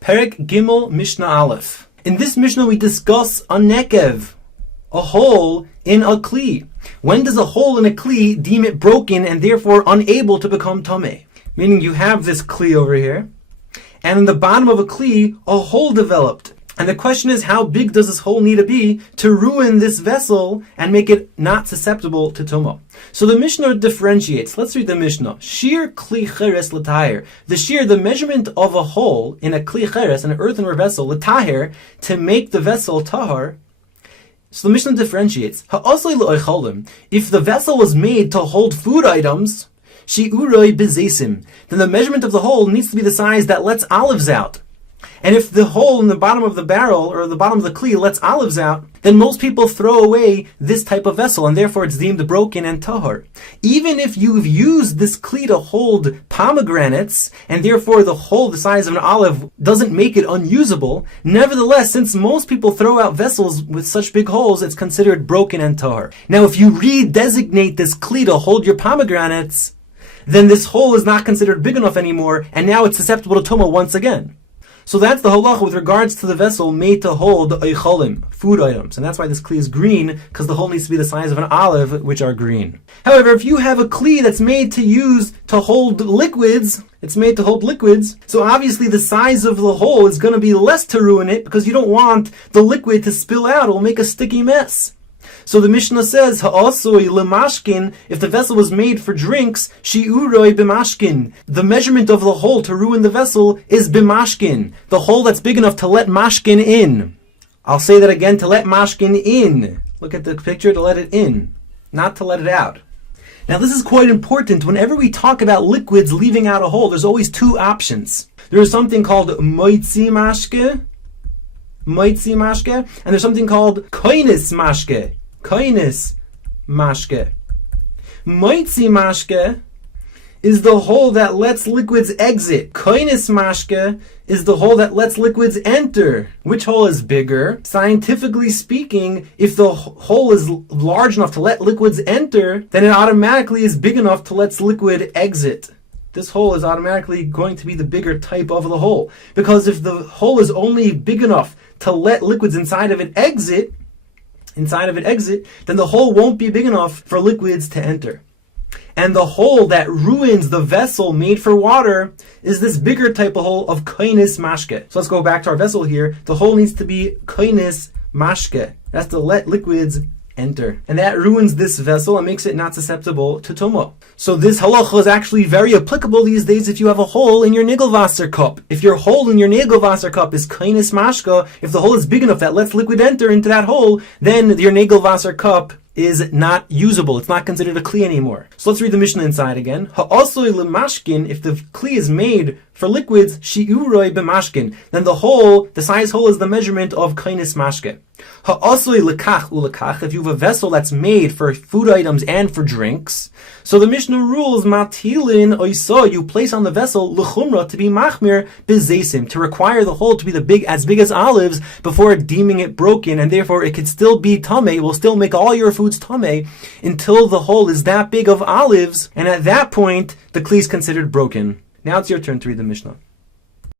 Perek Gimel Mishna Aleph. In this Mishnah we discuss a nekev, a hole in a kli. When does a hole in a kli deem it broken and therefore unable to become tameh? Meaning you have this kli over here, and in the bottom of a kli, a hole developed. And the question is, how big does this hole need to be to ruin this vessel and make it not susceptible to tumah? So the Mishnah differentiates. Let's read the Mishnah. Shir kli cheres l'taher. The shir, the measurement of a hole in a kli cheres, an earthenware vessel, l'taher, to make the vessel tahar. So the Mishnah differentiates. Ha'asoi l'oicholim. If the vessel was made to hold food items, shi'uroi bezesim, then the measurement of the hole needs to be the size that lets olives out. And if the hole in the bottom of the barrel or the bottom of the kli lets olives out, then most people throw away this type of vessel, and therefore it's deemed broken and tahar. Even if you've used this kli to hold pomegranates, and therefore the hole the size of an olive doesn't make it unusable, nevertheless, since most people throw out vessels with such big holes, it's considered broken and tahar. Now, if you redesignate this kli to hold your pomegranates, then this hole is not considered big enough anymore, and now it's susceptible to tumah once again. So that's the halacha with regards to the vessel made to hold eicholim, food items. And that's why this kli is green, because the hole needs to be the size of an olive, which are green. However, if you have a kli that's made to hold liquids, so obviously the size of the hole is going to be less to ruin it, because you don't want the liquid to spill out. It will make a sticky mess. So the Mishnah says, Ha'asoi l'mashkin, if the vessel was made for drinks, shi'uroi b'mashkin. The measurement of the hole to ruin the vessel is b'mashkin, the hole that's big enough to let mashkin in. I'll say that again, to let mashkin in. Look at the picture, to let it in, not to let it out. Now this is quite important. Whenever we talk about liquids leaving out a hole, there's always two options. There is something called moitzi mashke, and there's something called koinis mashke. Koinis mashke. Moitzi mashke is the hole that lets liquids exit. Koinis mashke is the hole that lets liquids enter. Which hole is bigger? Scientifically speaking, if the hole is large enough to let liquids enter, then it automatically is big enough to let liquid exit. This hole is automatically going to be the bigger type of the hole. Because if the hole is only big enough to let liquids inside of it exit, then the hole won't be big enough for liquids to enter. And the hole that ruins the vessel made for water is this bigger type of hole of koinis mashke. So let's go back to our vessel here. The hole needs to be koinis mashke. That's to let liquids enter. And that ruins this vessel and makes it not susceptible to tumah. So this halacha is actually very applicable these days if you have a hole in your nigelwasser cup. If your hole in your nigelwasser cup is koinis mashka, if the hole is big enough that lets liquid enter into that hole, then your nigelwasser cup is not usable. It's not considered a kli anymore. So let's read the Mishnah inside again. Ha'asoi l'mashkin, if the kli is made for liquids, shi'uroi b'mashkin, then the hole, the size hole is the measurement of koinis mashke. Ha'asoi l'kach u'l'kach, if you have a vessel that's made for food items and for drinks, so the Mishnah rules, matilin oiso, you place on the vessel l'chumra, to be machmir bezesim, to require the hole to be as big as olives before deeming it broken, and therefore it could still be tameh, it will still make all your foods tameh until the hole is that big of olives, and at that point the kli is considered broken. Now it's your turn to read the Mishnah.